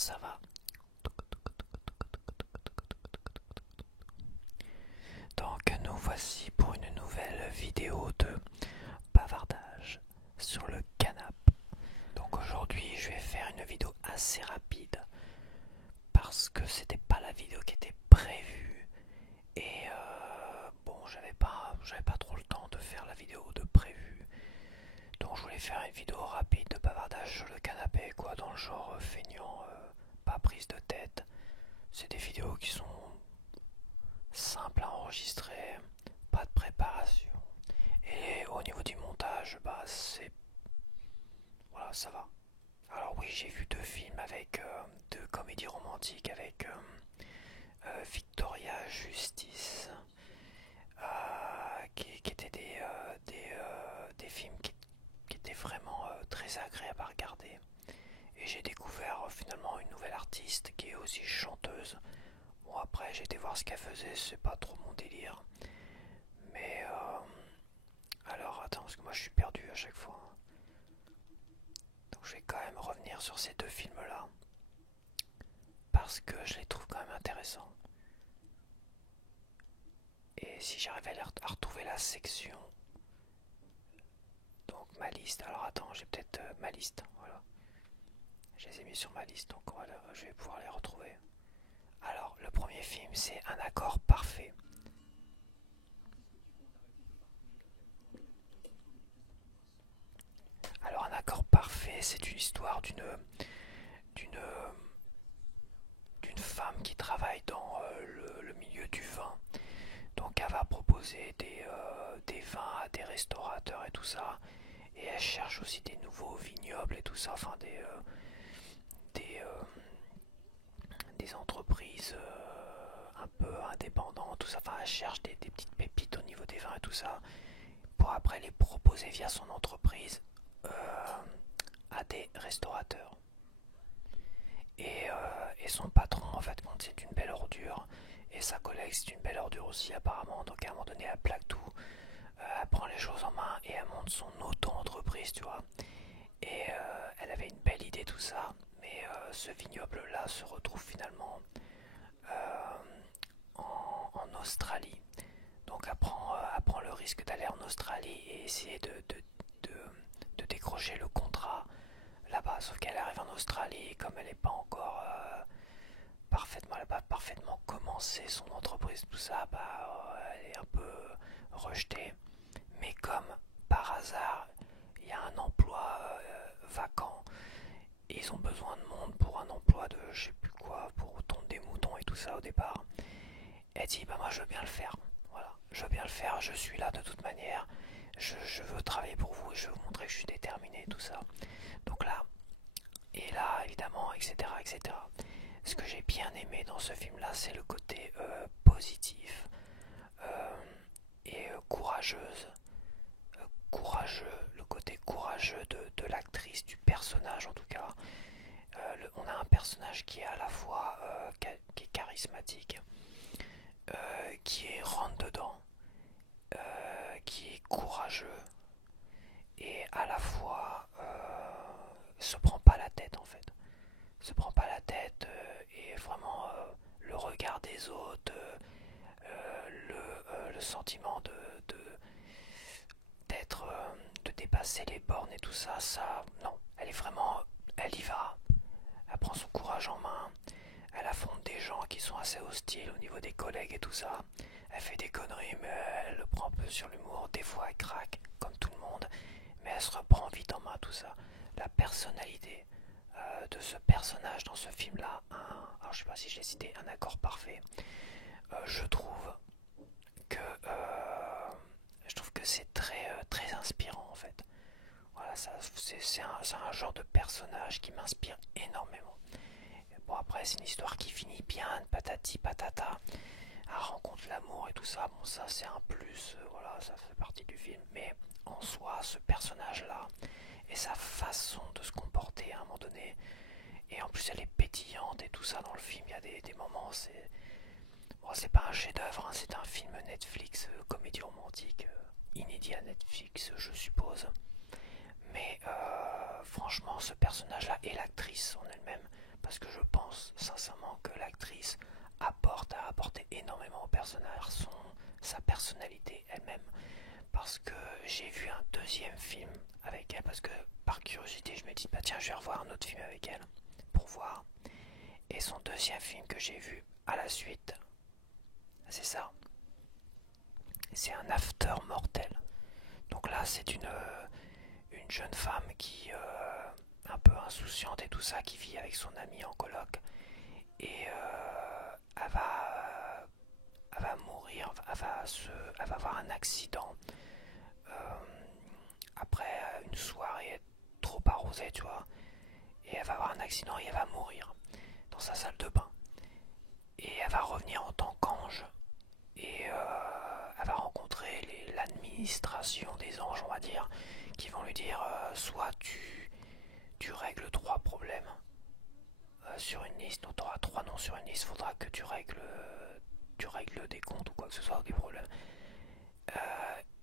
ça va? Donc nous voici pour une nouvelle vidéo de bavardage sur le canapé. Donc aujourd'hui je vais faire une vidéo assez rapide parce que c'était pas la vidéo qui était prévue et bon j'avais pas trop le temps de faire la vidéo de prévue. Donc je voulais faire une vidéo rapide de bavardage sur le canapé quoi, dans le genre feignant, pas prise de tête. C'est des vidéos qui sont simples à enregistrer, pas de préparation. Et au niveau du montage, bah c'est... Voilà, ça va. Alors oui, j'ai vu deux films avec deux comédies romantiques avec Victoria Justice, qui étaient des films qui étaient vraiment très agréables à regarder. Et j'ai découvert finalement une nouvelle artiste qui est aussi chanteuse. Bon après j'ai été voir ce qu'elle faisait, c'est pas trop mon délire. Mais alors attends, parce que moi je suis perdu à chaque fois. Donc je vais quand même revenir sur ces deux films là. Parce que je les trouve quand même intéressants. Et si j'arrive à retrouver la section. Donc ma liste. Alors attends, j'ai peut-être ma liste. Voilà. Je les ai mis sur ma liste, donc voilà, je vais pouvoir les retrouver. Alors le premier film c'est Un accord parfait. Alors Un accord parfait, c'est une histoire d'une d'une femme qui travaille dans le milieu du vin. Donc elle va proposer des vins à des restaurateurs et tout ça. Et elle cherche aussi des nouveaux vignobles et tout ça, enfin des, euh, des entreprises un peu indépendantes, tout ça. Enfin elle cherche des petites pépites au niveau des vins et tout ça, pour après les proposer via son entreprise à des restaurateurs. Et son patron, en fait, quand c'est une belle ordure, et sa collègue, c'est une belle ordure aussi, apparemment. Donc, à un moment donné, elle plaque tout, elle prend les choses en main et elle monte son auto-entreprise, tu vois. Et elle avait une belle idée, tout ça, mais ce vignoble-là se retrouve finalement euh, en Australie. Donc, elle prend le risque d'aller en Australie et essayer de décrocher le contrat là-bas. Sauf qu'elle arrive en Australie, comme elle n'est pas encore parfaitement, elle n'a pas parfaitement commencé son entreprise, tout ça, bah, elle est un peu rejetée. Mais comme par hasard, il y a un emploi vacant et ils ont besoin de monde pour un emploi de je sais plus quoi, pour tondre des moutons et tout ça au départ. Elle dit bah moi je veux bien le faire. Voilà, je veux bien le faire, je suis là de toute manière. Je veux travailler pour vous et je veux vous montrer que je suis déterminé, tout ça. Donc là, et là évidemment, etc. etc. Ce que j'ai bien aimé dans ce film-là, c'est le côté positif et le côté courageux de l'actrice, du personnage en tout cas. On a un personnage qui est à la fois qui est charismatique, qui est rentre dedans, qui est courageux et à la fois se prend pas la tête en fait. Se prend pas la tête et vraiment le regard des autres, le sentiment d'être, de dépasser les bornes et tout ça, ça, non, elle est vraiment, elle y va, elle prend son courage en main, elle affronte des gens qui sont assez hostiles au niveau des collègues et tout ça, elle fait des conneries mais elle le prend un peu sur l'humour, des fois elle craque comme tout le monde, mais elle se reprend vite en main tout ça. La personnalité de ce personnage dans ce film-là, alors je sais pas si je l'ai cité, Un accord parfait, je trouve que c'est très inspirant en fait. Voilà, c'est un genre de personnage qui m'inspire énormément. Bon après c'est une histoire qui finit bien, patati patata, elle rencontre l'amour et tout ça, bon ça c'est un plus, voilà, ça fait partie du film, mais en soi ce personnage-là et sa façon de se comporter à un moment donné, et en plus elle est pétillante et tout ça dans le film, il y a des moments, c'est pas un chef-d'œuvre, hein, c'est un film Netflix, comédie romantique, inédit à Netflix, je suppose. Mais franchement, ce personnage-là et l'actrice en elle-même, parce que je pense sincèrement que l'actrice a apporté énormément au personnage, sa personnalité elle-même, parce que j'ai vu un deuxième film avec elle, parce que par curiosité je me dis bah tiens je vais revoir un autre film avec elle pour voir, et son deuxième film que j'ai vu à la suite, c'est ça, c'est un After Mortel. Donc là c'est une jeune femme qui un peu insouciante et tout ça, qui vit avec son ami en coloc, et elle va mourir, elle va avoir un accident euh, après une soirée trop arrosée, tu vois, et elle va avoir un accident et elle va mourir dans sa salle de bain. Et elle va revenir en tant qu'ange, et elle va rencontrer l'administration des anges, on va dire, qui vont lui dire soit tu règles 3 problèmes sur une liste, donc tu auras 3 noms sur une liste, il faudra que tu règles des comptes ou quoi que ce soit, des problèmes.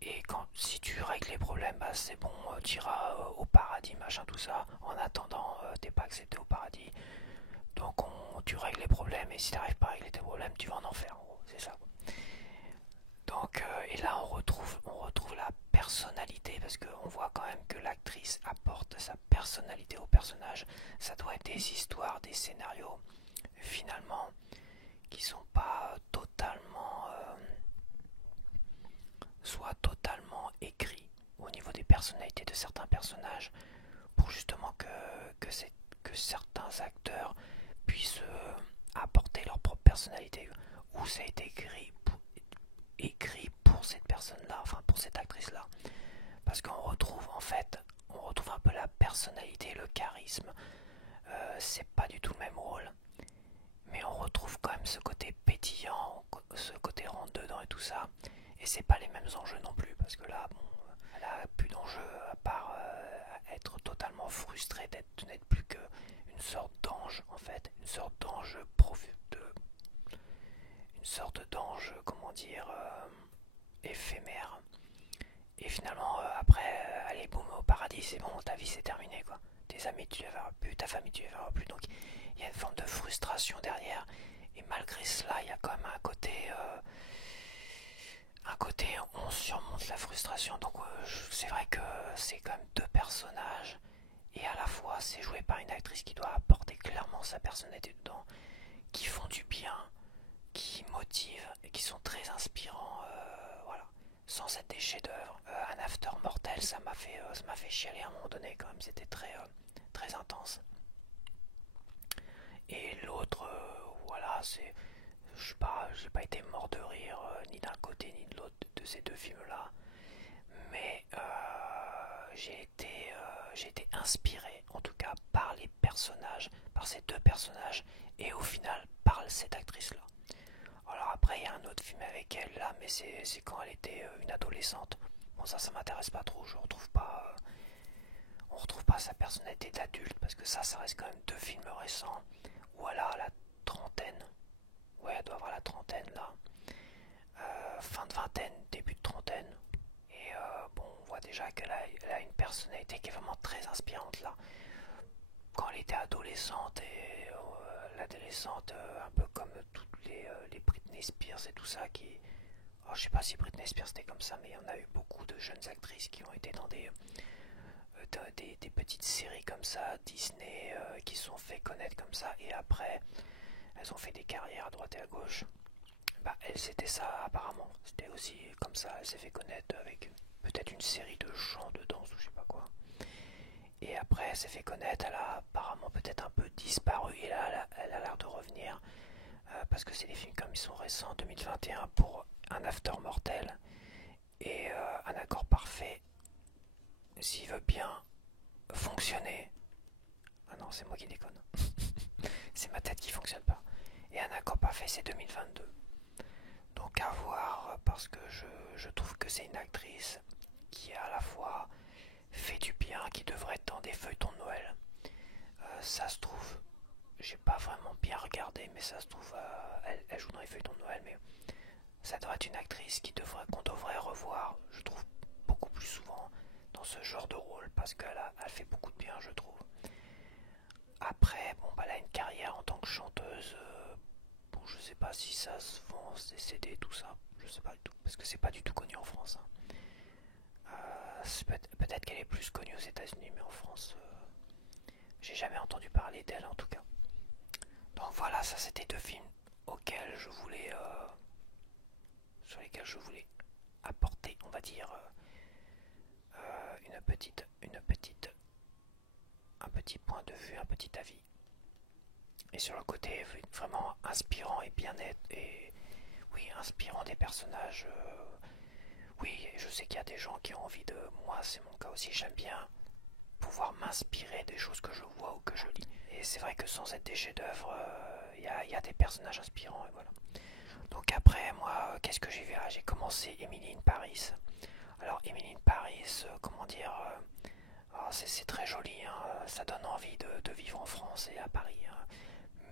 Et si tu règles les problèmes, bah c'est bon, tu iras au paradis, machin, tout ça. En attendant, t'es pas accepté au paradis. Donc tu règles les problèmes, et si t'arrives pas à régler tes problèmes, tu vas en enfer, en gros, c'est ça. Donc, et là on retrouve la personnalité, parce qu'on voit quand même que l'actrice apporte sa personnalité au personnage. Ça doit être des histoires, des scénarios, finalement, qui sont pas totalement soit totalement écrits au niveau des personnalités de certains personnages, pour justement que certains acteurs puissent apporter leur propre personnalité, ou ça a été écrit pour cette personne-là, enfin pour cette actrice-là. Parce qu'on retrouve en fait, on retrouve un peu la personnalité, le charisme. C'est pas du tout le même rôle, mais on retrouve quand même ce côté pétillant, ce côté rentre dedans et tout ça. Et c'est pas les mêmes enjeux non plus, parce que là, bon, elle a plus d'enjeux à part être totalement frustrée n'être plus qu'une sorte d'ange, en fait, une sorte d'ange une sorte d'ange, comment dire, éphémère. Et finalement, après, allez, boum, au paradis, c'est bon, ta vie c'est terminé, quoi. Tes amis, tu les verras plus, ta famille, tu les verras plus. Donc, il y a une forme de frustration derrière. Et malgré cela, il y a quand même un côté, on surmonte la frustration. Donc, c'est vrai que c'est quand même 2 personnages. Et à la fois, c'est joué par une actrice qui doit apporter clairement sa personnalité dedans, qui font du bien, qui motivent et qui sont très inspirants. Voilà. Sans être des chefs-d'œuvre. Un After Mortel, ça m'a fait chialer à un moment donné quand même. C'était très intense. Et l'autre, voilà, j'ai pas été mort de rire ni d'un côté ni de l'autre de ces 2 films-là, mais j'ai été inspiré, en tout cas, par les personnages, par ces 2 personnages, et au final par cette actrice-là. Alors après, il y a un autre film avec elle là, mais c'est quand elle était une adolescente. Bon, ça m'intéresse pas trop. On retrouve pas sa personnalité d'adulte, parce que ça reste quand même 2 films récents où elle a la trentaine. Ouais, elle doit avoir la trentaine là. Fin de vingtaine, début de trentaine. Et bon, on voit déjà elle a une personnalité qui est vraiment très inspirante là. Quand elle était adolescente et l'adolescente, un peu comme toutes les Britney Spears et tout ça, qui. Alors, je sais pas si Britney Spears était comme ça, mais il y en a eu beaucoup de jeunes actrices qui ont été dans des petites séries comme ça, Disney, qui se sont fait connaître comme ça, et après elles ont fait des carrières à droite et à gauche. Bah elle, c'était ça apparemment, c'était aussi comme ça, elle s'est fait connaître avec peut-être une série de chants, de danse ou je sais pas quoi. Et après elle s'est fait connaître, elle a apparemment peut-être un peu disparu, et là elle a l'air de revenir, parce que c'est des films comme ils sont récents, 2021 pour un After Mortel et un accord parfait, s'il veut bien fonctionner. Ah non, c'est moi qui déconne. C'est ma tête qui fonctionne pas. Et un accord parfait, c'est 2022. Donc à voir, parce que je trouve que c'est une actrice qui a à la fois fait du bien, qui devrait être dans des feuilletons de Noël. Ça se trouve, j'ai pas vraiment bien regardé, mais ça se trouve, elle joue dans les feuilletons de Noël, mais ça devrait être une actrice qu'on devrait revoir, je trouve, beaucoup plus souvent dans ce genre de rôle, parce qu'elle fait beaucoup de bien, je trouve. Après, bon, bah, elle a une carrière pas si ça se vend, des CD, tout ça. Je sais pas du tout, parce que c'est pas du tout connu en France. Hein. Peut-être qu'elle est plus connue aux États-Unis, mais en France, j'ai jamais entendu parler d'elle en tout cas. Donc voilà, ça c'était deux films auxquels je voulais, sur lesquels je voulais apporter, on va dire, un petit point de vue, un petit avis. Et sur le côté vraiment inspirant et bien-être, et oui, inspirant des personnages. Oui, je sais qu'il y a des gens qui ont envie de. Moi, c'est mon cas aussi, j'aime bien pouvoir m'inspirer des choses que je vois ou que je lis. Et c'est vrai que sans être des chefs-d'œuvre, il y a des personnages inspirants, et voilà. Donc après, moi, qu'est-ce que j'ai vu? J'ai commencé Emily in Paris. Alors, Emily in Paris, comment dire, c'est très joli, hein, ça donne envie de vivre en France et à Paris. Hein.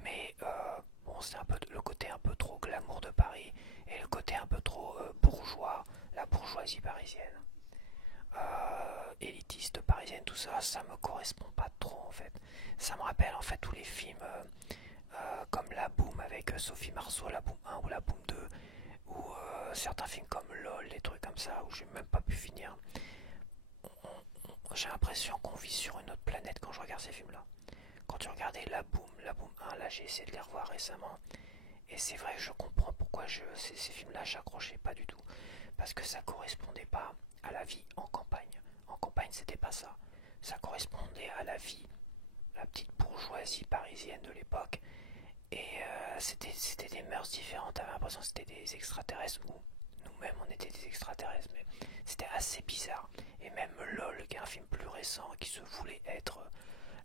Mais bon, c'est un peu le côté un peu trop glamour de Paris et le côté un peu trop bourgeois, la bourgeoisie parisienne. Élitiste parisienne, tout ça, ça me correspond pas trop en fait. Ça me rappelle en fait tous les films comme La Boom avec Sophie Marceau, La Boom 1 ou La Boom 2, ou certains films comme LOL, des trucs comme ça où j'ai même pas pu finir. J'ai l'impression qu'on vit sur une autre planète quand je regarde ces films-là. Quand tu regardais La Boom 1, là j'ai essayé de les revoir récemment, et c'est vrai que je comprends pourquoi ces films-là j'accrochais pas du tout. Parce que ça correspondait pas à la vie en campagne. En campagne, c'était pas ça. Ça correspondait à la vie, la petite bourgeoisie parisienne de l'époque. Et c'était des mœurs différentes. T'avais l'impression que c'était des extraterrestres, ou nous-mêmes on était des extraterrestres. Mais c'était assez bizarre. Et même LOL, qui est un film plus récent, qui se voulait être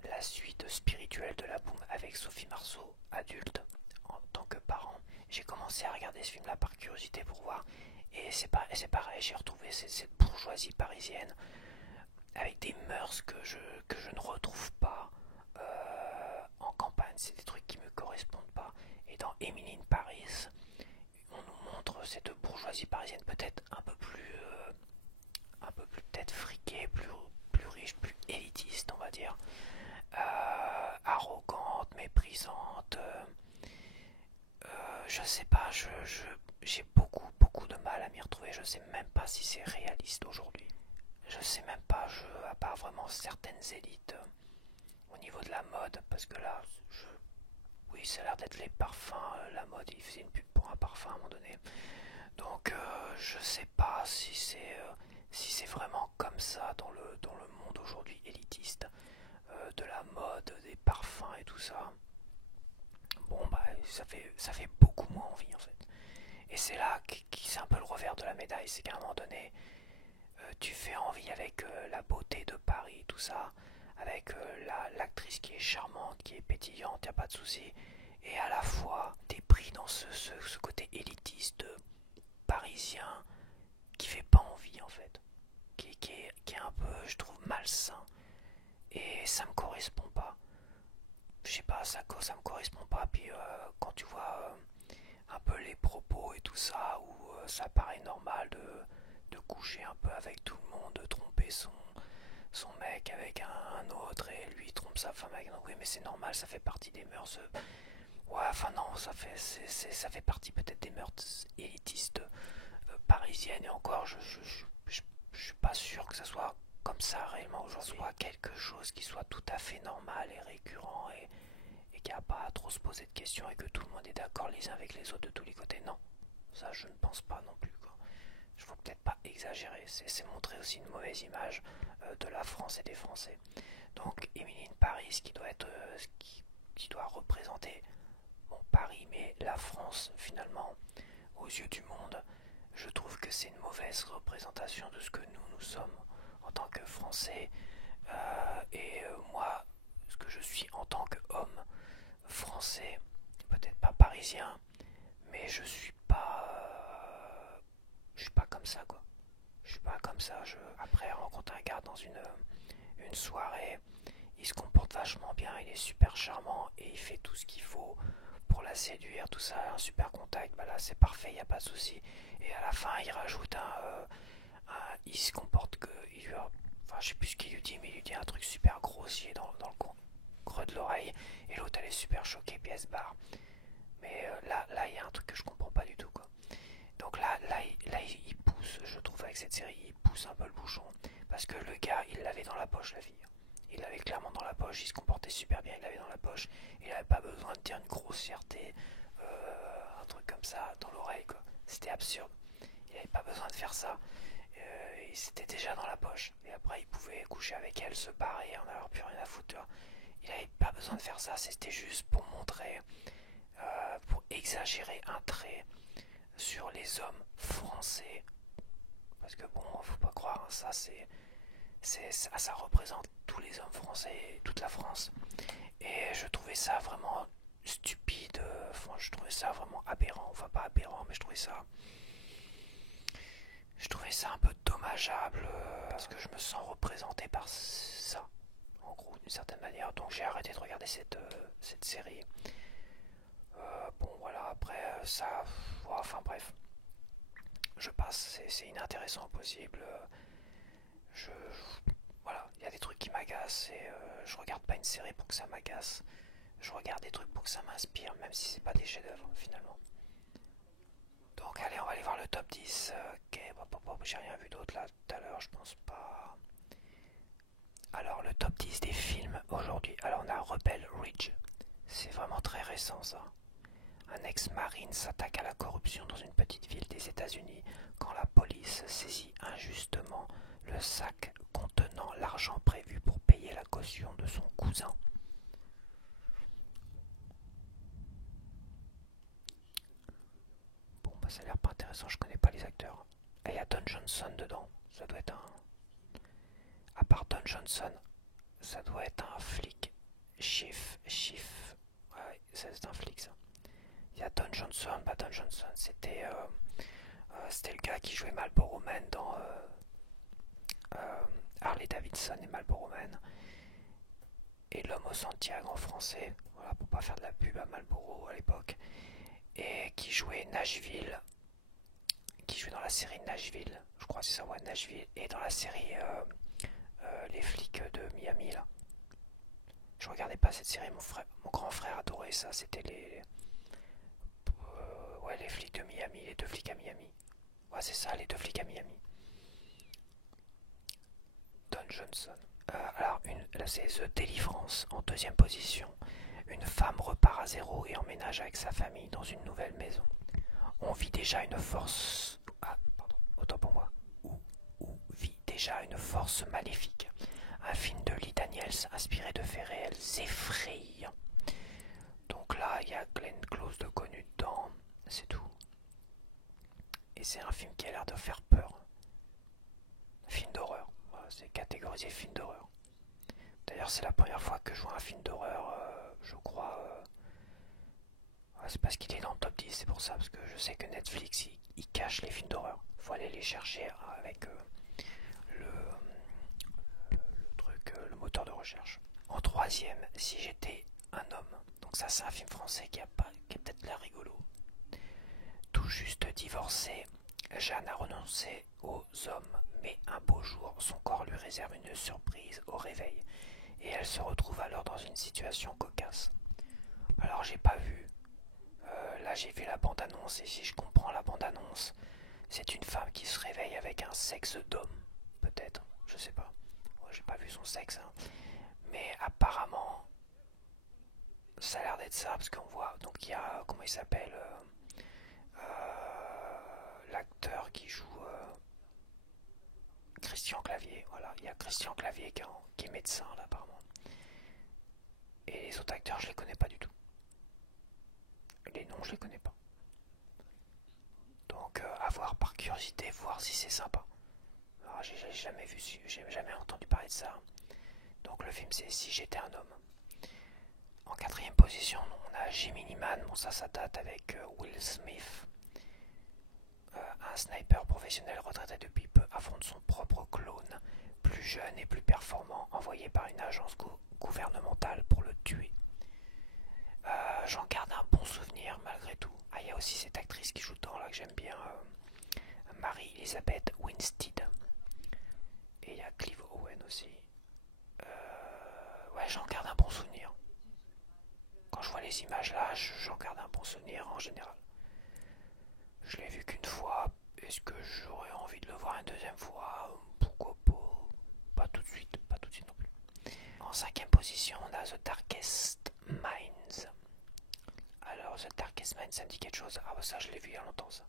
la suite spirituelle de La Boom avec Sophie Marceau, adulte, en tant que parent. J'ai commencé à regarder ce film-là par curiosité pour voir. Et c'est pareil, j'ai retrouvé cette bourgeoisie parisienne avec des mœurs que je ne retrouve pas en campagne. C'est des trucs qui me correspondent pas. Et dans Emily in Paris, on nous montre cette bourgeoisie parisienne peut-être un peu plus peut-être friquée, plus riche, plus élitiste, on va dire, arrogante, méprisante. Je sais pas, j'ai beaucoup de mal à m'y retrouver. Je sais même pas si c'est réaliste aujourd'hui. Je sais même pas, à part vraiment certaines élites au niveau de la mode, parce que là, oui, ça a l'air d'être les parfums, la mode, il faisait une pub pour un parfum à un moment donné. Donc, je sais pas si c'est vraiment comme ça dans le monde aujourd'hui élitiste, de la mode, des parfums et tout ça. Bon, bah, ça fait beaucoup moins envie en fait. Et c'est là que c'est un peu le revers de la médaille, c'est qu'à un moment donné, tu fais envie avec la beauté de Paris, tout ça, avec l'actrice qui est charmante, qui est pétillante, y a pas de souci, et à la fois t'es pris dans ce côté élitiste parisien qui fait pas envie en fait, qui est un peu, je trouve, malsain, et ça me correspond pas. Je sais pas, ça me correspond pas. Puis quand tu vois un peu les propos et tout ça, où ça paraît normal de coucher un peu avec tout le monde, de tromper son mec avec un autre, et lui trompe sa femme avec un autre. Oui, mais c'est normal, ça fait partie des mœurs. Ouais, enfin non, ça fait partie peut-être des mœurs élitistes parisiennes, et encore, je suis pas sûr que ça soit comme ça réellement aujourd'hui. Soit quelque chose qui soit tout à fait normal et récurrent, et qu'il n'y a pas à trop se poser de questions, et que tout le monde est d'accord les uns avec les autres de tous les côtés. Non, ça je ne pense pas non plus, quoi. Je ne faut peut-être pas exagérer, c'est montrer aussi une mauvaise image de la France et des Français. Donc Emily in Paris, qui doit être qui doit représenter, bon, Paris, mais la France finalement aux yeux du monde, je trouve que c'est une mauvaise représentation de ce que nous sommes en tant que Français, et moi, ce que je suis en tant qu'homme français, peut-être pas parisien, mais je suis pas comme ça, quoi. Je suis pas comme ça. Après, rencontre un gars dans une soirée, il se comporte vachement bien, il est super charmant et il fait tout ce qu'il faut pour la séduire, tout ça, un super contact, bah là c'est parfait, il n'y a pas de souci. Et à la fin, il rajoute il se comporte que, enfin je sais plus ce qu'il lui dit, mais il lui dit un truc super grossier dans le creux de l'oreille, et l'autre elle est super choquée, puis elle se barre. Mais là, il y a un truc que je comprends pas du tout, quoi. Donc il pousse, je trouve, avec cette série, il pousse un peu le bouchon. Parce que le gars, il l'avait dans la poche, la fille. Il l'avait clairement dans la poche, il se comportait super bien, il l'avait dans la poche. Il n'avait pas besoin de dire une grossièreté, un truc comme ça, dans l'oreille, quoi. C'était absurde. Il n'avait pas besoin de faire ça. Il c'était déjà dans la poche. Et après, il pouvait coucher avec elle, se barrer, en avoir plus rien à foutre. Il n'avait pas besoin de faire ça, c'était juste pour montrer, pour exagérer un trait sur les hommes français. Parce que bon, faut pas croire, hein, ça représente tous les hommes français, toute la France. Et je trouvais ça vraiment stupide, enfin, je trouvais ça vraiment aberrant, enfin pas aberrant, mais je trouvais ça un peu dommageable parce que je me sens représenté par ça, en gros, d'une certaine manière. Donc j'ai arrêté de regarder cette série. Bon voilà, après ça, enfin bref, je passe, c'est inintéressant au possible. Voilà, il y a des trucs qui m'agacent et je regarde pas une série pour que ça m'agace. Je regarde des trucs pour que ça m'inspire, même si c'est pas des chefs-d'œuvre finalement. Donc allez, on va aller voir le top 10. Ok, j'ai rien vu d'autre là tout à l'heure, je pense pas. Alors le top 10 des films aujourd'hui. Alors on a Rebel Ridge. C'est vraiment très récent ça. Un ex-marine s'attaque à la corruption dans une petite ville des États-Unis quand la police saisit injustement le sac contenant l'argent prévu pour payer la caution de son cousin. Bon, bah ça a l'air pas intéressant, je connais pas les acteurs. Et il y a Don Johnson dedans, ça doit être un... À part Don Johnson, ça doit être un flic. Chief. Ouais, c'est un flic ça. Il y a Don Johnson, bah Don Johnson c'était le gars qui jouait Marlboro Man dans Harley Davidson et Marlboro Man. Et L'Homme au Santiago en français, voilà, pour pas faire de la pub à Marlboro à l'époque. Et qui jouait Nashville, qui jouait dans la série Nashville, je crois que c'est ça, ouais, Nashville, et dans la série Les flics de Miami là. Je regardais pas cette série, mon grand frère adorait ça, c'était ouais, les flics de Miami, les deux flics à Miami. Ouais, c'est ça, les deux flics à Miami. Don Johnson. Là c'est The Deliverance en deuxième position. Une femme repart à zéro et emménage avec sa famille dans une nouvelle maison. On vit déjà une force... Ah, pardon, autant pour moi. Où vit déjà une force maléfique. Un film de Lee Daniels inspiré de faits réels effrayants. Donc là, il y a Glenn Close de connu dedans, c'est tout. Et c'est un film qui a l'air de faire peur. Film d'horreur. Voilà, c'est catégorisé film d'horreur. D'ailleurs, c'est la première fois que je vois un film d'horreur, je crois. C'est parce qu'il est dans le top 10, c'est pour ça, parce que je sais que Netflix, il cache les films d'horreur. Il faut aller les chercher avec le truc, le moteur de recherche. En troisième, Si j'étais un homme. Donc ça, c'est un film français qui a peut-être l'air rigolo. Tout juste divorcée, Jeanne a renoncé aux hommes, mais un beau jour, son corps lui réserve une surprise au réveil, et elle se retrouve alors dans une situation cocasse. Alors j'ai pas vu, là j'ai vu la bande-annonce, et si je comprends la bande-annonce, c'est une femme qui se réveille avec un sexe d'homme, peut-être, je sais pas. Moi j'ai pas vu son sexe, hein. Mais apparemment, ça a l'air d'être ça, parce qu'on voit, donc il y a, comment il s'appelle, l'acteur qui joue Christian Clavier, voilà, il y a Christian Clavier qui est médecin là apparemment. Et les autres acteurs je les connais pas du tout. Les noms je les connais pas. Donc à voir par curiosité, voir si c'est sympa. Alors j'ai jamais vu, j'ai jamais entendu parler de ça. Donc le film c'est Si j'étais un homme. En quatrième position on a Gemini Man, bon ça date avec Will Smith. Un sniper professionnel retraité depuis peu affronte son propre clone, plus jeune et plus performant, envoyé par une agence gouvernementale pour le tuer. J'en garde un bon souvenir malgré tout. Ah, il y a aussi cette actrice qui joue dedans là que j'aime bien, Marie-Elisabeth Winstead. Et il y a Clive Owen aussi. Ouais, j'en garde un bon souvenir. Quand je vois les les images là, j'en garde un bon souvenir en général. Je l'ai vu qu'une fois. Est-ce que j'aurais envie de le voir une deuxième fois? Pourquoi pas? Pas tout de suite, pas tout de suite non plus. En cinquième position, on a The Darkest Minds. Alors, The Darkest Minds, ça me dit quelque chose. Ah bah ça, je l'ai vu il y a longtemps ça.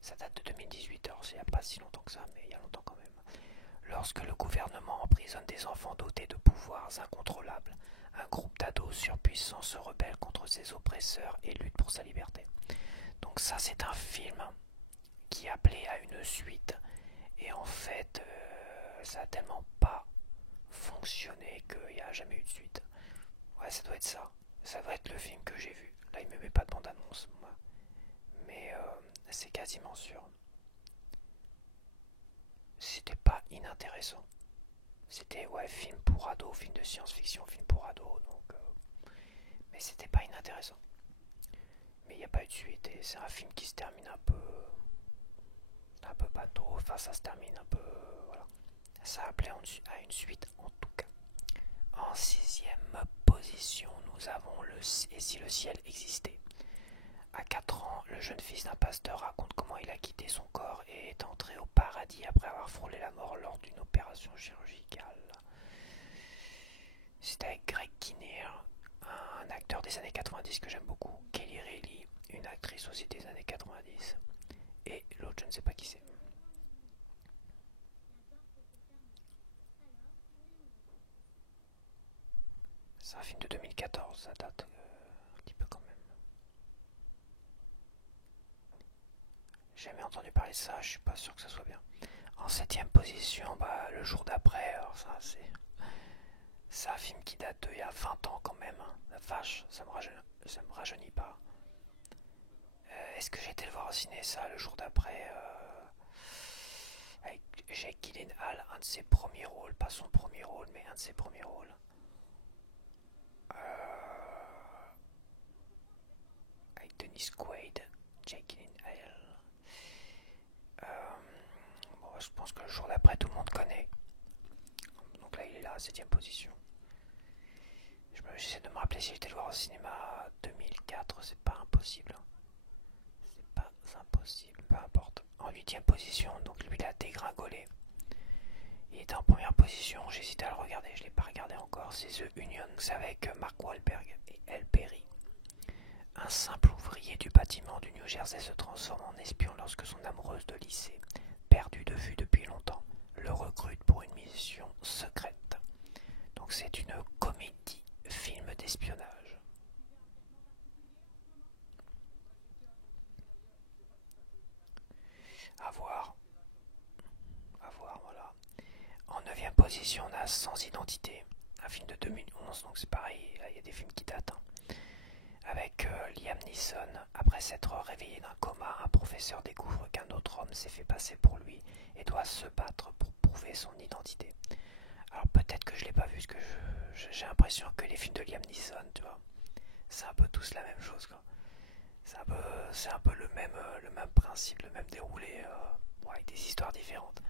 Ça date de 2018, alors il n'y a pas si longtemps que ça, mais il y a longtemps quand même. Lorsque le gouvernement emprisonne des enfants dotés de pouvoirs incontrôlables, un groupe d'ados surpuissants se rebelle contre ses oppresseurs et lutte pour sa liberté. Donc ça, c'est un film qui appelait à une suite, et en fait, ça a tellement pas fonctionné qu'il n'y a jamais eu de suite. Ouais, ça doit être ça. Ça doit être le film que j'ai vu. Là, il me met pas de bande-annonce, moi. Mais c'est quasiment sûr. C'était pas inintéressant. C'était, ouais, film pour ados, film de science-fiction, film pour ados, donc... mais c'était pas inintéressant. Mais il n'y a pas eu de suite, et c'est un film qui se termine un peu... un peu bateau, enfin ça se termine un peu... voilà. Ça appelait à une suite en tout cas. En sixième position, nous avons le Et si le ciel existait. À 4 ans, le jeune fils d'un pasteur raconte comment il a quitté son corps et est entré au paradis après avoir frôlé la mort lors d'une opération chirurgicale. C'est avec Greg Kinnear, un acteur des années 90 que j'aime beaucoup, Kelly Reilly, une actrice aussi des années 90, et l'autre je ne sais pas qui c'est. C'est un film de 2014, ça date un petit peu quand même. J'ai jamais entendu parler de ça, je suis pas sûr que ça soit bien. En septième position, bah, le jour d'après, alors ça c'est un film qui date d'il y a 20 ans quand même. La vache, ça me rajeunit pas. Est-ce que j'ai été le voir au ciné ça le jour d'après avec Jake Gyllenhaal, un de ses premiers rôles, pas son premier rôle, mais un de ses premiers rôles. Avec Dennis Quaid, Jake Gyllenhaal. Bon, je pense que le jour d'après tout le monde connaît. Donc là il est là, à 7ème position. J'essaie de me rappeler si j'étais le voir au cinéma 2004, c'est pas impossible. C'est pas impossible, peu importe. En 8ème position, donc lui il a dégringolé. Il était en première position, j'hésitais à le regarder, je l'ai pas regardé encore. C'est The Union, c'est avec Mark Wahlberg et Elle Perry. Un simple ouvrier du bâtiment du New Jersey se transforme en espion lorsque son amoureuse de lycée, perdue de vue depuis longtemps, le recrute pour une mission secrète. Donc c'est une comédie, film d'espionnage. À voir, voilà. En 9ème position, on a Sans identité, un film de 2011, donc c'est pareil, là il y a des films qui datent. Avec Liam Neeson, après s'être réveillé d'un coma, un professeur découvre qu'un autre homme s'est fait passer pour lui et doit se battre pour prouver son identité. Alors peut-être que je l'ai pas vu, parce que j'ai l'impression que les films de Liam Neeson, tu vois, c'est un peu tous la même chose, quoi. C'est un peu le même principe, le même déroulé, avec des histoires différentes.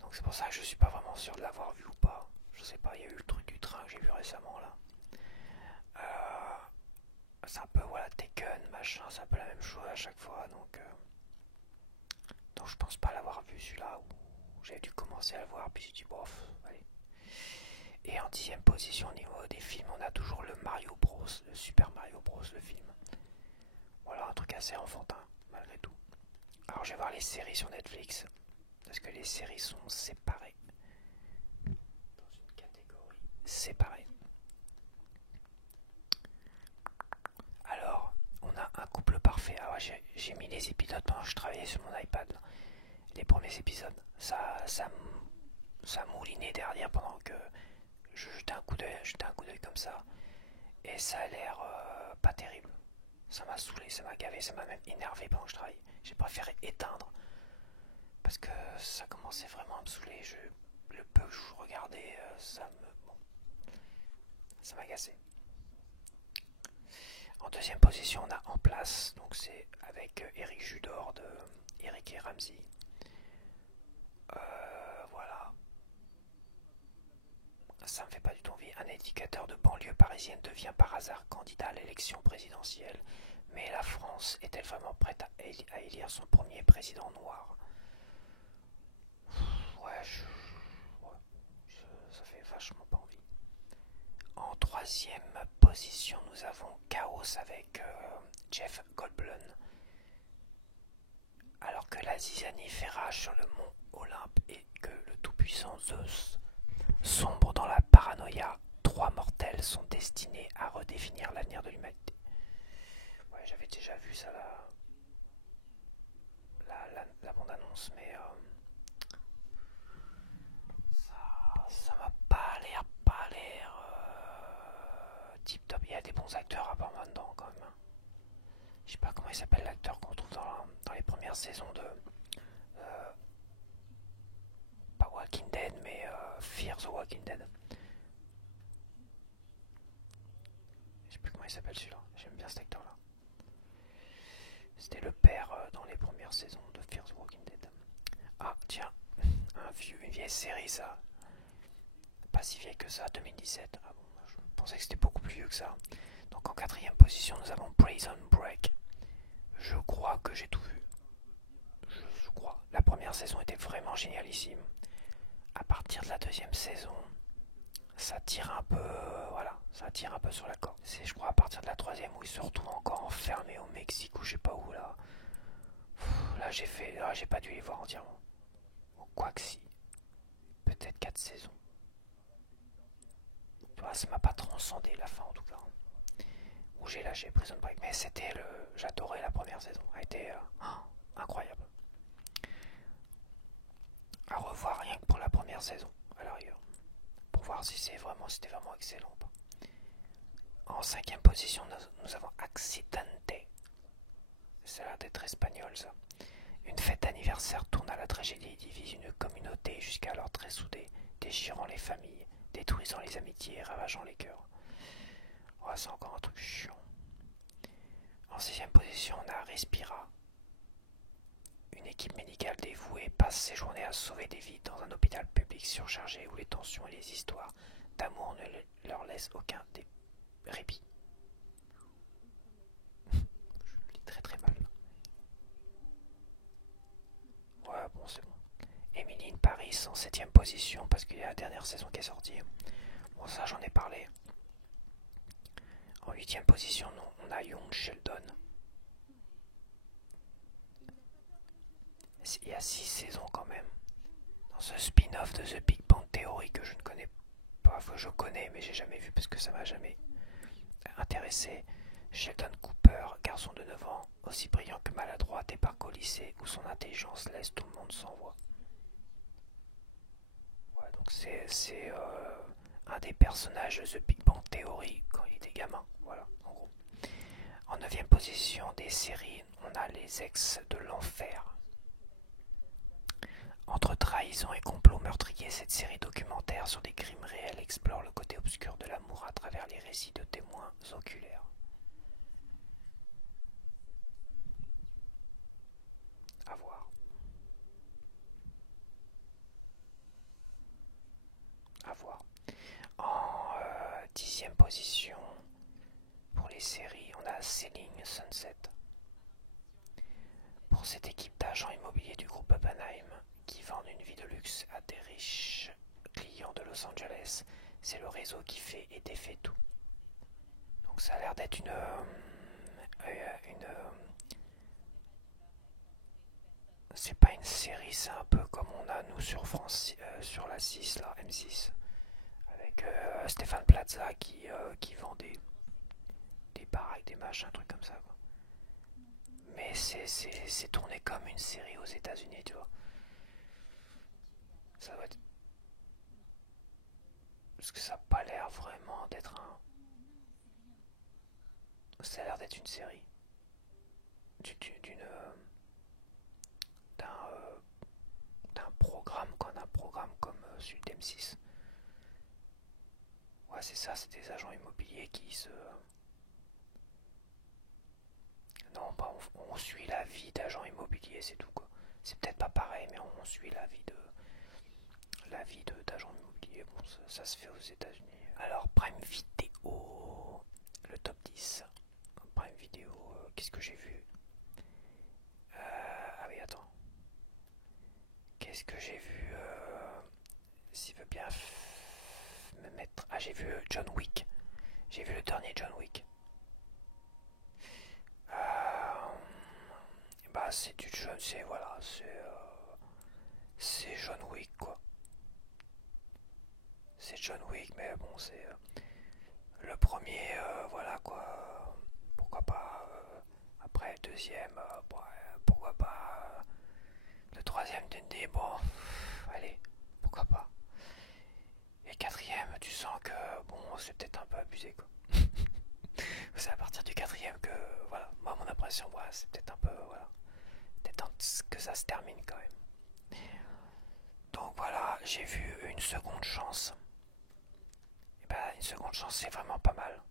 Donc c'est pour ça que je suis pas vraiment sûr de l'avoir vu ou pas. Je sais pas, il y a eu le truc du train que j'ai vu récemment là. C'est un peu, voilà, Taken, machin, c'est un peu la même chose à chaque fois, donc je pense pas l'avoir vu celui-là, où j'avais dû commencer à le voir, puis j'ai dit bof, allez. Et en 10ème position au niveau des films, on a toujours le Mario Bros, le Super Mario Bros, le film. Voilà, un truc assez enfantin, malgré tout. Alors je vais voir les séries sur Netflix, parce que les séries sont séparées, dans une catégorie séparée. Alors, on a un couple parfait. Alors j'ai mis les épisodes pendant que je travaillais sur mon iPad. Les premiers épisodes. Ça moulinait derrière pendant que je jetais un coup d'œil comme ça. Et ça a l'air pas terrible. Ça m'a saoulé, ça m'a gavé, ça m'a même énervé pendant que je travaillais. J'ai préféré éteindre. Parce que ça commençait vraiment à me saouler. Le peu que je regardais, ça m'agaçait. En 2ème position, on a En Place, donc c'est avec Eric Judor de Eric et Ramsey. Voilà. Ça me fait pas du tout envie. Un éducateur de banlieue parisienne devient par hasard candidat à l'élection présidentielle. Mais la France est-elle vraiment prête à élire son premier président noir? Ouais, ouais, ça fait vachement pas envie. En troisième position, nous avons Chaos avec Jeff Goldblum. Alors que la zizanie fait rage sur le mont Olympe et que le tout-puissant Zeus sombre dans la paranoïa, trois mortels sont destinés à redéfinir l'avenir de l'humanité. Ouais, j'avais déjà vu ça la bande-annonce, mais ça m'a pas l'air tip top. Il y a des bons acteurs apparemment dedans quand même. Je sais pas comment il s'appelle l'acteur qu'on trouve dans les premières saisons de pas Walking Dead mais Fear the Walking Dead. Je sais plus comment il s'appelle celui-là. J'aime bien cet acteur-là. C'était le père dans les premières saisons de Fear the Walking Dead. Ah tiens, une vieille série ça. Pas si vieille que ça, 2017. Ah bon, je pensais que c'était beaucoup plus vieux que ça. Donc en quatrième position, nous avons Prison Break. Je crois que j'ai tout vu. Je crois. La première saison était vraiment génialissime. À partir de la deuxième saison, ça tire un peu, voilà, ça tire un peu sur la corde. C'est, je crois, à partir de la troisième où il se retrouve encore enfermé au Mexique ou je sais pas où là. Là j'ai pas dû les voir entièrement. Ou quoi que si, peut-être 4 saisons. Tu vois, ça m'a pas transcendé la fin en tout cas. Où j'ai lâché Prison Break, mais j'adorais la première saison. Elle était incroyable. À revoir rien que pour la première saison, à l'arrière, pour voir si c'était vraiment excellent ou pas. En cinquième position, nous avons Accidente. Ça a l'air d'être espagnol ça. Une fête d'anniversaire tourne à la tragédie et divise une communauté jusqu'alors très soudée, déchirant les familles, détruisant les amitiés et ravageant les cœurs. Ouais, c'est encore un truc chiant. En sixième position, on a Respira. Une équipe médicale dévouée passe ses journées à sauver des vies dans un hôpital public surchargé où les tensions et les histoires d'amour ne leur laissent aucun répit. Je lis très très mal. Ouais, bon, c'est bon. Emily in Paris en septième position parce qu'il y a la dernière saison qui est sortie. Bon, ça j'en ai parlé. En huitième position, on a Young Sheldon. Il y a 6 saisons quand même. Dans ce spin-off de The Big Bang Theory que je ne connais pas, enfin je connais mais j'ai jamais vu parce que ça m'a jamais intéressé. Sheldon Cooper, garçon de 9 ans, aussi brillant que maladroit, débarque au lycée où son intelligence laisse tout le monde sans voix. Ouais, donc c'est un des personnages de The Big Bang Theory quand il était gamin. Voilà, en gros. En neuvième position des séries, on a Les Ex de l'Enfer. Entre trahison et complot meurtrier, cette série documentaire sur des crimes réels explore le côté obscur de l'amour à travers les récits de témoins oculaires. À voir. À voir. En dixième position, pour les séries, on a Selling Sunset. Pour cette équipe d'agents immobiliers du groupe Oppenheim qui vendent une vie de luxe à des riches clients de Los Angeles, c'est le réseau qui fait et défait tout. Donc ça a l'air d'être c'est pas une série, c'est un peu comme on a nous sur France, sur la 6, là, M6, avec Stéphane Plaza qui vend des baraques, des machins, un truc comme ça, quoi. Mais c'est tourné comme une série aux États-Unis, tu vois. Ça doit être. Parce que ça n'a pas l'air vraiment d'être un. Ça a l'air d'être une série. D'un d'un programme, un programme comme celui d'M6. Ouais, c'est ça, c'est des agents immobiliers qui se. Non, bah on suit la vie d'agents immobiliers, c'est tout quoi. C'est peut-être pas pareil, mais on suit la vie d'agents immobiliers. États-Unis. Bon, ça se fait aux États-Unis. Alors, Prime Video, le top 10. Prime Video, qu'est-ce que j'ai vu? Ah oui, attends. Qu'est-ce que j'ai vu S'il veut bien me mettre. Ah, j'ai vu John Wick. J'ai vu le dernier John Wick. Bah, c'est du John, c'est voilà, c'est John Wick quoi. C'est John Wick, mais bon, c'est le premier, voilà quoi. Pourquoi pas. Après, le deuxième, bon, pourquoi pas. Le troisième, tu te dis, bon, allez, pourquoi pas. Et le quatrième, tu sens que, bon, c'est peut-être un peu abusé quoi. C'est à partir du quatrième que, voilà, moi, mon impression, voilà, c'est peut-être un peu, voilà, peut-être que ça se termine quand même. Donc voilà, j'ai vu une seconde chance. Et ben, une seconde chance, c'est vraiment pas mal.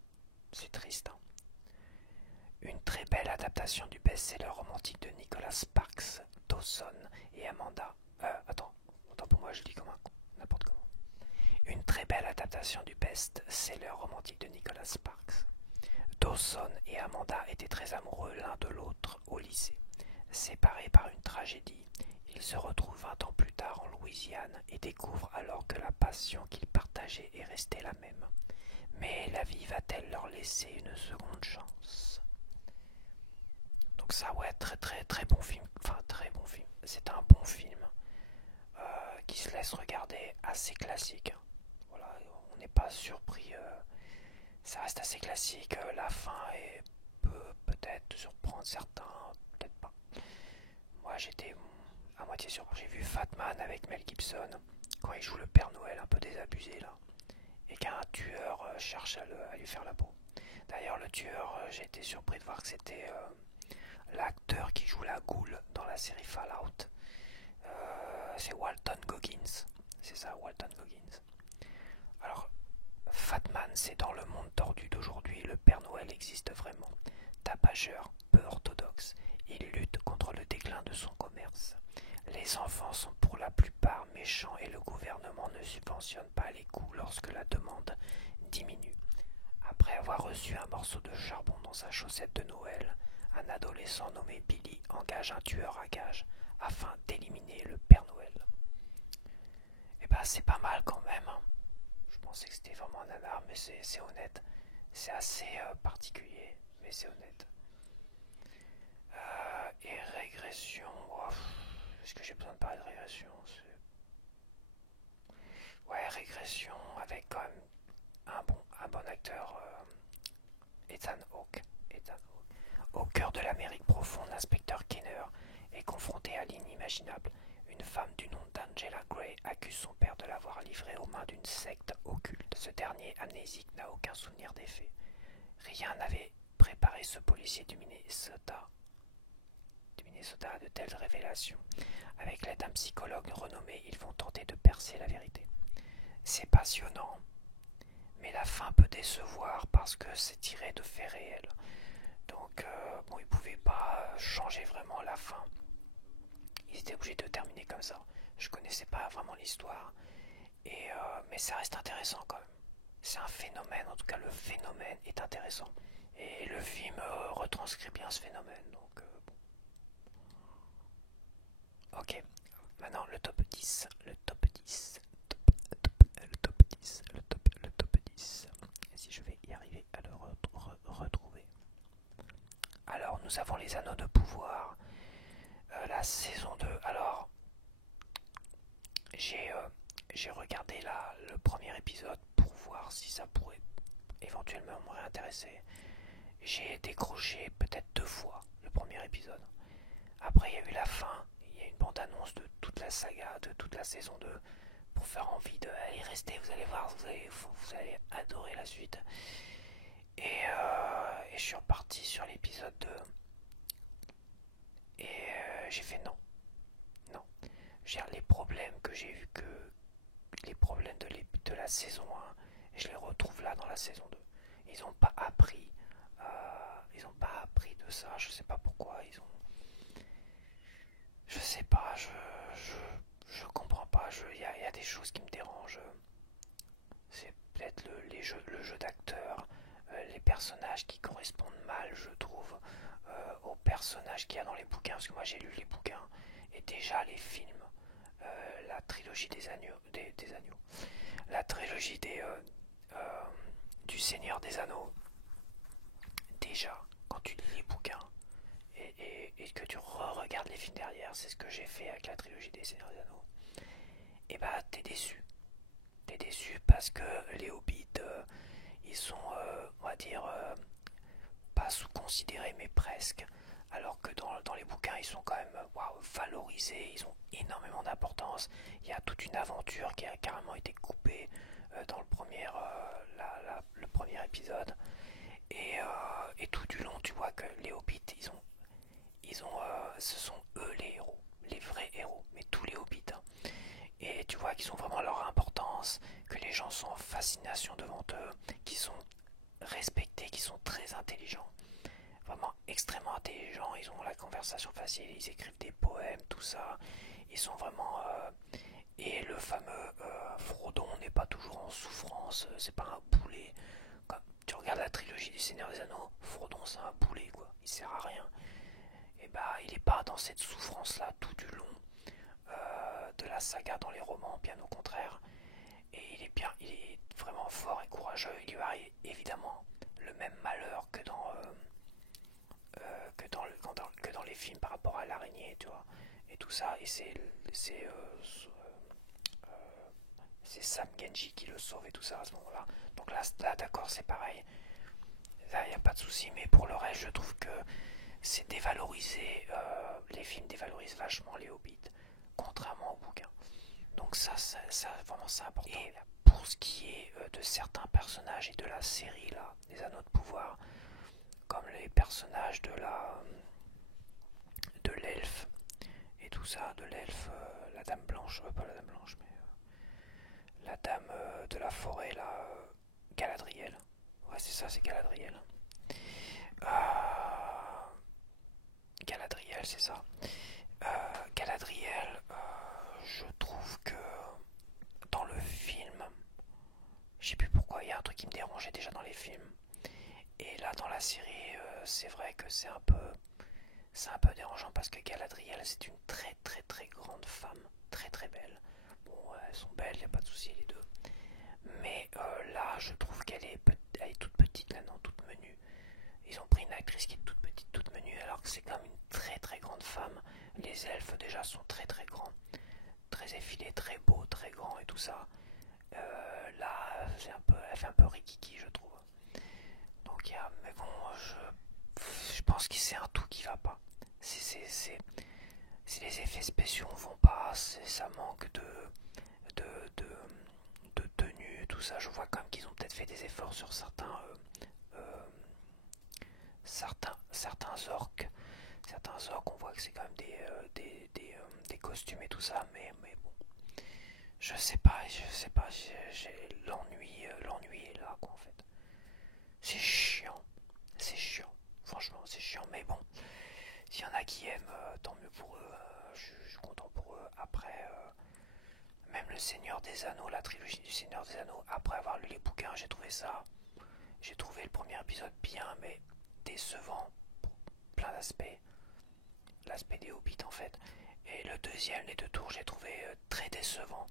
C'est triste. Hein. Une très belle adaptation du best-seller romantique de Nicholas Sparks, Dawson et Amanda. Attends pour moi, je dis comme un con, n'importe comment. Une très belle adaptation du best-seller romantique de Nicholas Sparks. Dawson et Amanda étaient très amoureux l'un de l'autre au lycée. Séparés par une tragédie, ils se retrouvent 20 ans plus tard en Louisiane et découvrent alors que la passion qu'ils partageaient est restée la même. Mais la vie va-t-elle leur laisser une seconde chance? Donc ça, ouais, très très très bon film. Enfin, très bon film. C'est un bon film qui se laisse regarder, assez classique. Voilà, on n'est pas surpris. Ça reste assez classique. La fin peut peut-être surprendre certains, peut-être pas. Moi, j'étais à moitié surpris. J'ai vu Fatman avec Mel Gibson quand il joue le Père Noël un peu désabusé là, et qu'un tueur cherche à lui faire la peau. D'ailleurs, le tueur, j'ai été surpris de voir que c'était l'acteur qui joue la goule dans la série Fallout. C'est Walton Goggins. C'est ça, Walton Goggins. Alors, Fatman, c'est dans le monde tordu d'aujourd'hui, le Père Noël existe vraiment. Tapageur, peu orthodoxe, il lutte contre le déclin de son commerce. Les enfants sont pour la plupart méchants et le gouvernement ne subventionne pas les coûts lorsque la demande diminue. Après avoir reçu un morceau de charbon dans sa chaussette de Noël, un adolescent nommé Billy engage un tueur à gages afin d'éliminer le Père Noël. Et ben c'est pas mal quand même. Hein. Je pensais que c'était vraiment un nanar, mais c'est honnête. C'est assez particulier, mais c'est honnête. Et régression, oh, est-ce que j'ai besoin de parler de régression? Ouais, régression avec quand même un bon acteur, Ethan Hawke. Au cœur de l'Amérique profonde, l'inspecteur Kenner est confronté à l'inimaginable. Une femme du nom d'Angela Gray accuse son père de l'avoir livré aux mains d'une secte occulte. Ce dernier, amnésique, n'a aucun souvenir des faits. Rien n'avait préparé ce policier du Minnesota à de telles révélations. Avec l'aide d'un psychologue renommé, ils vont tenter de percer la vérité. C'est passionnant, mais la fin peut décevoir parce que c'est tiré de faits réels. Donc, bon, ils pouvaient pas changer vraiment la fin. Ils étaient obligés de terminer comme ça. Je connaissais pas vraiment l'histoire, mais ça reste intéressant quand même. C'est un phénomène, en tout cas le phénomène est intéressant. Et le film retranscrit bien ce phénomène, donc bon. Ok, maintenant le top 10, le top 10, le top 10, le top 10. Et si je vais y arriver à le retrouver. Alors, nous avons les Anneaux de pouvoir, la saison 2. Alors, j'ai regardé le premier épisode pour voir si ça pourrait éventuellement me réintéresser. J'ai décroché peut-être 2 fois le premier épisode. Après, il y a eu la fin. Il y a une bande-annonce de toute la saga, de toute la saison 2, pour faire envie de aller rester. Vous allez voir, vous allez adorer la suite. Et je suis reparti sur l'épisode 2. Et j'ai fait non. Non. Les problèmes que j'ai eu, les problèmes de la saison 1, je les retrouve là dans la saison 2. Ils n'ont pas appris. Ils n'ont pas appris de ça. Je sais pas pourquoi. Je sais pas. Je comprends pas. Il y a des choses qui me dérangent. le jeu d'acteur, les personnages qui correspondent mal, je trouve, aux personnages qu'il y a dans les bouquins, parce que moi j'ai lu les bouquins, et déjà les films, la trilogie des agneaux, des agneaux, la trilogie du Seigneur des Anneaux, déjà, quand tu lis les bouquins, et que tu re-regardes les films derrière, c'est ce que j'ai fait avec la trilogie des Seigneurs des Anneaux, et bah t'es déçu. T'es déçu parce que les hobbits, ils sont, on va dire, pas sous-considérés, mais presque. Alors que dans les bouquins, ils sont quand même valorisés, ils ont énormément d'importance. Il y a toute une aventure qui a carrément été coupée dans le premier épisode. Et tout du long, tu vois que les hobbits, ce sont eux les héros, les vrais héros, mais tous les hobbits, hein. Et tu vois qu'ils ont vraiment leur importance, que les gens sont en fascination devant eux, qu'ils sont respectés, qu'ils sont très intelligents, vraiment extrêmement intelligents, ils ont la conversation facile, ils écrivent des poèmes, tout ça, ils sont vraiment... et le fameux Frodon n'est pas toujours en souffrance, c'est pas un boulet. Quand tu regardes la trilogie du Seigneur des Anneaux, Frodon c'est un boulet quoi, il sert à rien. Et bah il est pas dans cette souffrance là tout du long de la saga dans les romans, bien au contraire. Et il est vraiment fort et courageux. Il lui arrive évidemment le même malheur que dans les films par rapport à l'araignée, tu vois, et tout ça. Et c'est Sam Genji qui le sauve et tout ça à ce moment-là. Donc là d'accord, c'est pareil. Là, il n'y a pas de souci, mais pour le reste, je trouve que c'est dévalorisé. Les films dévalorisent vachement les hobbits, contrairement aux bouquins. Donc ça vraiment c'est important. Et pour ce qui est de certains personnages et de la série là, des Anneaux de pouvoir, comme les personnages de l'elfe et tout ça, de l'elfe, la dame blanche, pas la dame blanche, mais la dame de la forêt là, Galadriel. Ouais c'est ça, c'est Galadriel. Euh, Galadriel, c'est ça. Galadriel, je trouve que dans le film, je sais plus pourquoi, il y a un truc qui me dérangeait déjà dans les films. Et là, dans la série, c'est vrai que c'est un peu dérangeant parce que Galadriel, c'est une très très très grande femme, très très belle. Bon, elles sont belles, y a pas de souci les deux. Mais là, je trouve elle est toute petite, là, non, toute menue. Ils ont pris une actrice qui est toute petite, toute menue, alors que c'est quand même une très très grande femme. Les elfes déjà sont très très grands, très effilés, très beaux, très grands et tout ça. Là, elle fait un peu rikiki, je trouve. Donc, mais bon, je pense que c'est un tout qui va pas. Si les effets spéciaux vont pas, ça manque de, de, de tenue, tout ça. Je vois quand même qu'ils ont peut-être fait des efforts sur euh, certains orques. Certains orques, on voit que c'est quand même des costumes et tout ça, mais bon, je sais pas, j'ai l'ennui est là, quoi, en fait. C'est chiant, franchement, c'est chiant, mais bon, s'il y en a qui aiment, tant mieux pour eux, je suis content pour eux. Après, même le Seigneur des Anneaux, la trilogie du Seigneur des Anneaux, après avoir lu les bouquins, j'ai trouvé le premier épisode bien, mais décevant pour plein d'aspects. L'aspect des hobbits en fait. Et le deuxième, les deux tours, j'ai trouvé très décevant.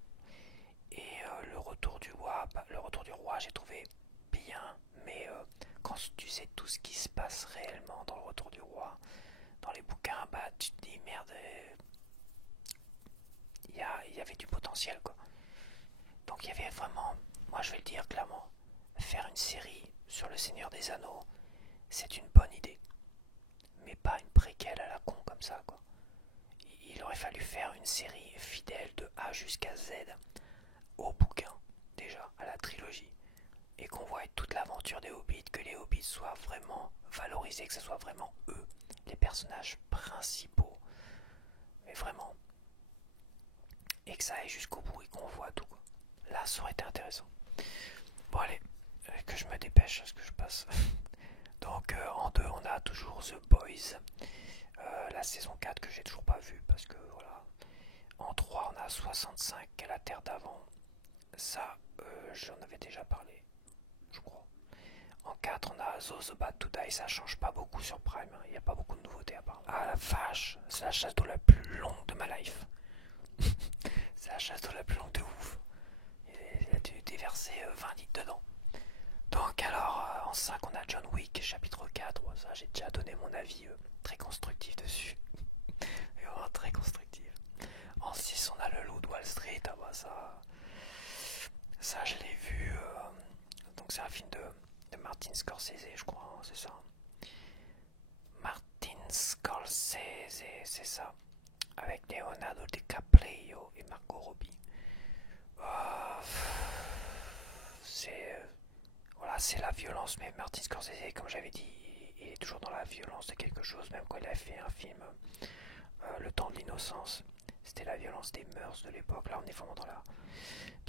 Et le retour du roi, j'ai trouvé bien, mais quand tu sais tout ce qui se passe réellement dans le retour du roi, dans les bouquins, bah tu te dis merde, il y avait du potentiel quoi. Donc il y avait vraiment, moi je vais le dire clairement, faire une série sur le Seigneur des Anneaux, c'est une bonne idée, mais pas une préquelle à la con comme ça quoi. Il aurait fallu faire une série fidèle de A jusqu'à Z au bouquin, déjà, à la trilogie, et qu'on voit toute l'aventure des hobbits, que les hobbits soient vraiment valorisés, que ce soit vraiment eux, les personnages principaux, mais vraiment, et que ça aille jusqu'au bout et qu'on voit tout. Là, ça aurait été intéressant. Bon, allez, que je me dépêche, parce que je passe. Donc, en 2, on a toujours The Boys, la saison 4 que j'ai toujours pas vue, parce que voilà. En 3, on a 65, la Terre d'avant. Ça, j'en avais déjà parlé. je crois. En 4, on a Those About to Die, ça change pas beaucoup sur Prime, il n'y a pas beaucoup de nouveautés apparemment. Ah la vache, c'est la chasse d'eau la plus longue de ma life. C'est la chasse d'eau la plus longue de ouf. Il a dû déverser 20 litres dedans. Donc alors, en 5, on a John Wick, chapitre 4, bon, ça j'ai déjà donné mon avis très constructif dessus. Et vraiment très constructif. En 6, on a Le Loup de Wall Street, ah bah ça je l'ai vu, donc c'est un film de Martin Scorsese, je crois, hein, c'est ça. Martin Scorsese, c'est ça, avec Leonardo DiCaprio et Margot Robbie. C'est voilà, c'est la violence, mais Martin Scorsese, comme j'avais dit, il est toujours dans la violence de quelque chose, même quand il a fait un film Le Temps de l'innocence, c'était la violence des mœurs de l'époque. Là on est vraiment dans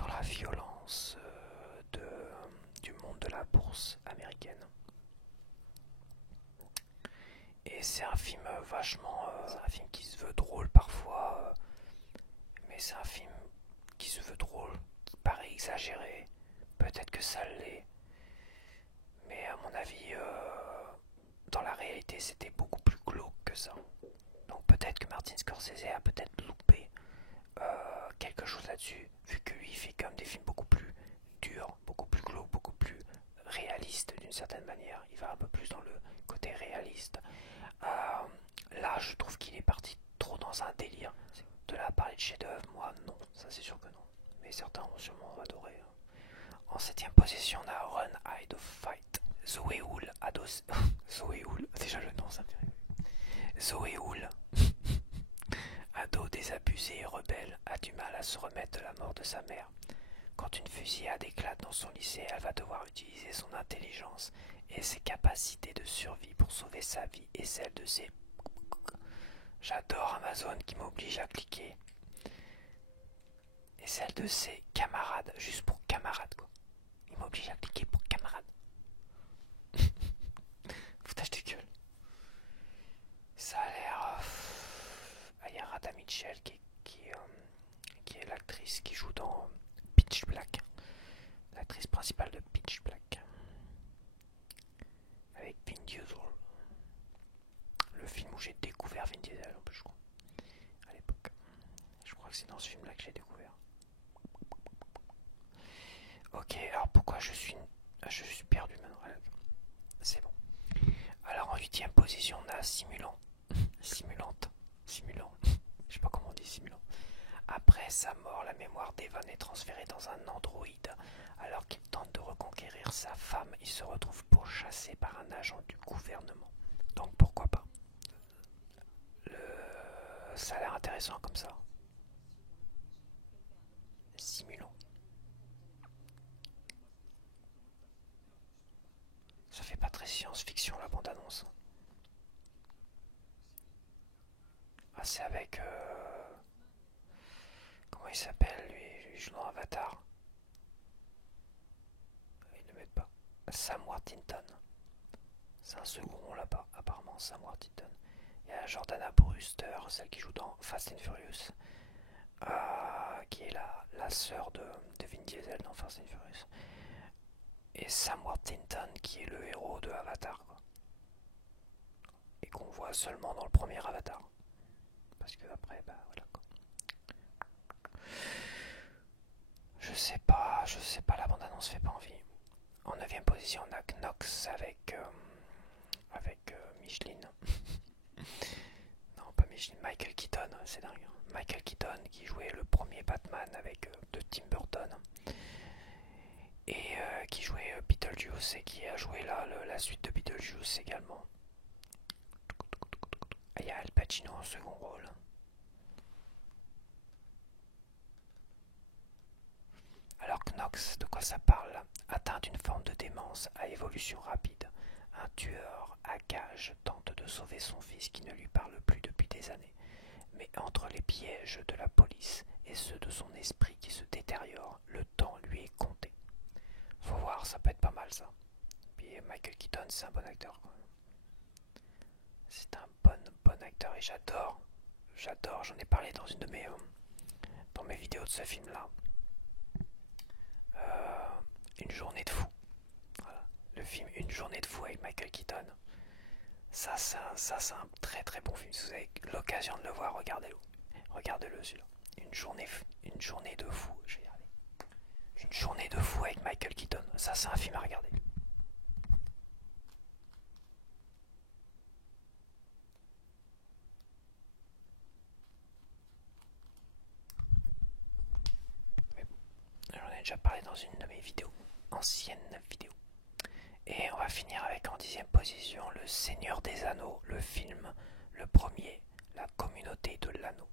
la violence du monde de la bourse américaine. Et c'est un film vachement... c'est un film qui se veut drôle parfois, mais c'est un film qui se veut drôle, qui paraît exagéré. Peut-être que ça l'est, mais à mon avis, dans la réalité, c'était beaucoup plus glauque que ça. Donc peut-être que Martin Scorsese a peut-être loupé quelque chose là-dessus, vu que lui il fait comme des films beaucoup plus durs, beaucoup plus glauques, beaucoup plus réalistes d'une certaine manière. Il va un peu plus dans le côté réaliste. Là, je trouve qu'il est parti trop dans un délire. De là à parler de chef-d'œuvre, moi non, ça c'est sûr que non. Mais certains ont sûrement adoré. En 7ème position, on a Run, Hide, Fight. Zoé Houl, Zoé Houl, déjà le nom ça me fait rire. Zoé Houl, ado désabusé et rebelle, a du mal à se remettre de la mort de sa mère. Quand une fusillade éclate dans son lycée, elle va devoir utiliser son intelligence et ses capacités de survie pour sauver sa vie et celle de ses... J'adore Amazon qui m'oblige à cliquer. Et celle de ses camarades, juste pour camarades quoi. Il m'oblige à cliquer pour camarades. Foutage de gueule. Ça a l'air... Il y a Radha Mitchell qui est l'actrice qui joue dans Pitch Black. L'actrice principale de Pitch Black. Avec Vin Diesel. Le film où j'ai découvert Vin Diesel, en plus, je crois. À l'époque. Je crois que c'est dans ce film-là que j'ai découvert. Ok, alors pourquoi je suis perdu maintenant. C'est bon. Alors en 8ème position, on a Simulant. Simulant. Je sais pas comment on dit simulant. Après sa mort, la mémoire d'Evan est transférée dans un androïde. Alors qu'il tente de reconquérir sa femme, il se retrouve pourchassé par un agent du gouvernement. Donc pourquoi pas. Ça a l'air intéressant comme ça. Simulant. Ça fait pas très science-fiction la bande-annonce. Ah, c'est avec... Comment il s'appelle lui? Il joue dans Avatar. Ils ne mettent pas. Sam Worthington. C'est un second rôle là-bas, apparemment, Sam Worthington. Il y a Jordana Brewster, celle qui joue dans Fast and Furious, qui est la sœur de Vin Diesel dans Fast and Furious. Et Sam Worthington, qui est le héros de Avatar, quoi. Et qu'on voit seulement dans le premier Avatar. Parce que après, bah voilà quoi. Je sais pas, la bande-annonce fait pas envie. En 9ème position, on a Knox avec Micheline. Non, pas Micheline, Michael Keaton, c'est dingue. Michael Keaton qui jouait le premier Batman de Tim Burton. Et qui jouait Beetlejuice et qui a joué la suite de Beetlejuice également. Il y a Al Pacino en second rôle. Alors Knox, de quoi ça parle? Atteint d'une forme de démence à évolution rapide, un tueur à gages tente de sauver son fils qui ne lui parle plus depuis des années. Mais entre les pièges de la police et ceux de son esprit qui se détériore, le temps lui est compté. Faut voir, ça peut être pas mal ça. Puis Michael Keaton, c'est un bon acteur quoi. C'est un bon acteur et j'adore, j'en ai parlé dans dans mes vidéos de ce film là. Une journée de fou. le film Une journée de fou avec Michael Keaton. C'est un très très bon film. Si vous avez l'occasion de le voir, regardez-le. Regardez-le celui-là. Une journée de fou, je vais y arriver. Une journée de fou avec Michael Keaton. Ça, c'est un film à regarder. Mais bon, j'en ai déjà parlé dans une de mes vidéos, anciennes vidéos. Et on va finir avec en 10e position Le Seigneur des Anneaux, le film, le premier, La Communauté de l'Anneau.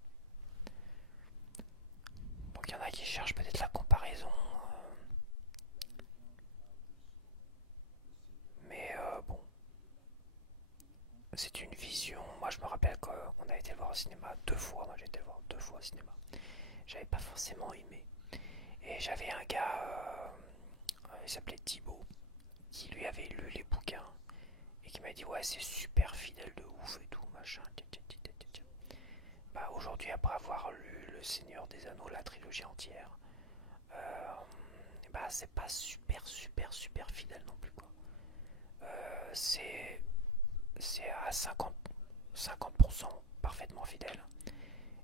Donc il y en a qui cherchent peut-être la comparaison, mais bon, c'est une vision. Moi je me rappelle qu'on a été le voir au cinéma 2 fois, moi j'ai été le voir 2 fois au cinéma. J'avais pas forcément aimé. Et j'avais un gars, il s'appelait Thibaut, qui lui avait lu les bouquins et qui m'a dit ouais c'est super fidèle de ouf et tout machin. Bah aujourd'hui après avoir lu Le Seigneur des Anneaux, la trilogie entière, euh, bah c'est pas super fidèle non plus quoi. C'est à 50% parfaitement fidèle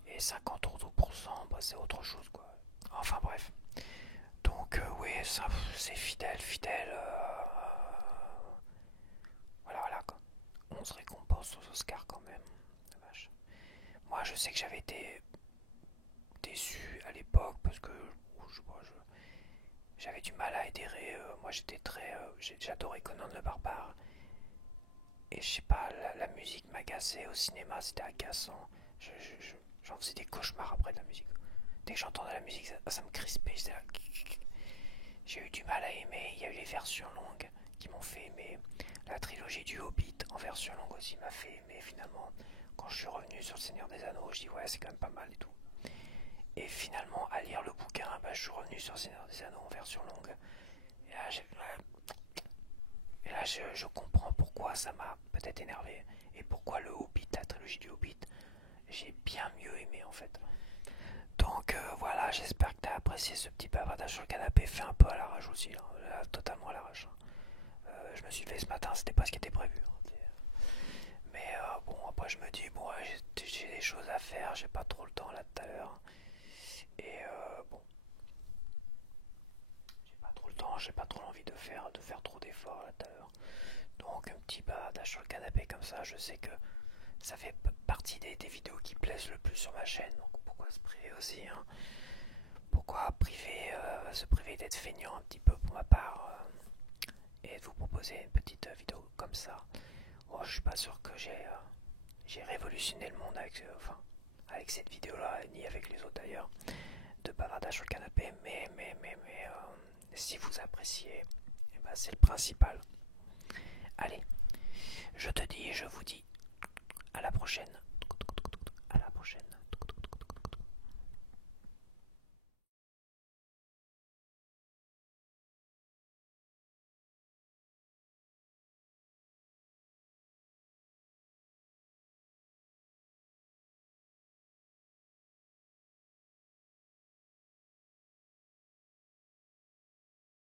et 50 autres pourcents bah, c'est autre chose quoi. Enfin bref. Donc oui ça c'est fidèle. Voilà quoi. 11 récompenses aux Oscars quand même. La vache. Moi je sais que j'avais été déçu à l'époque parce que j'avais du mal à adhérer. Moi j'étais j'adorais Conan le Barbare. Et je sais pas, la musique m'agaçait au cinéma, c'était agaçant. J'en faisais des cauchemars après de la musique. Dès que j'entendais la musique, ça me crispait. J'ai eu du mal à aimer. Il y a eu les versions longues qui m'ont fait aimer. La trilogie du Hobbit en version longue aussi m'a fait aimer finalement. Quand je suis revenu sur Le Seigneur des Anneaux, je dis ouais c'est quand même pas mal et tout. Et finalement à lire le bouquin, bah, je suis revenu sur Le Seigneur des Anneaux en version longue. Et là, je comprends pourquoi ça m'a peut-être énervé et pourquoi le Hobbit, la trilogie du Hobbit, j'ai bien mieux aimé en fait. Donc voilà, j'espère que tu as apprécié ce petit bavardage sur le canapé, fait un peu à l'arrache aussi, là, totalement à l'arrache. Je me suis levé ce matin, c'était pas ce qui était prévu. Mais bon, après je me dis, bon, ouais, j'ai des choses à faire, j'ai pas trop le temps là tout à l'heure. Et bon, j'ai pas trop le temps, j'ai pas trop envie de faire trop d'efforts là tout à l'heure. Donc un petit baladage sur le canapé comme ça, je sais que ça fait partie des vidéos qui plaisent le plus sur ma chaîne. Donc pourquoi se priver aussi hein. Pourquoi se priver d'être feignant un petit peu pour ma part et de vous proposer une petite vidéo comme ça. Bon, je suis pas sûr que j'ai révolutionné le monde avec cette vidéo là, ni avec les autres d'ailleurs, de bavardage sur le canapé, mais si vous appréciez, eh ben, c'est le principal. Allez, je vous dis à la prochaine. À la prochaine.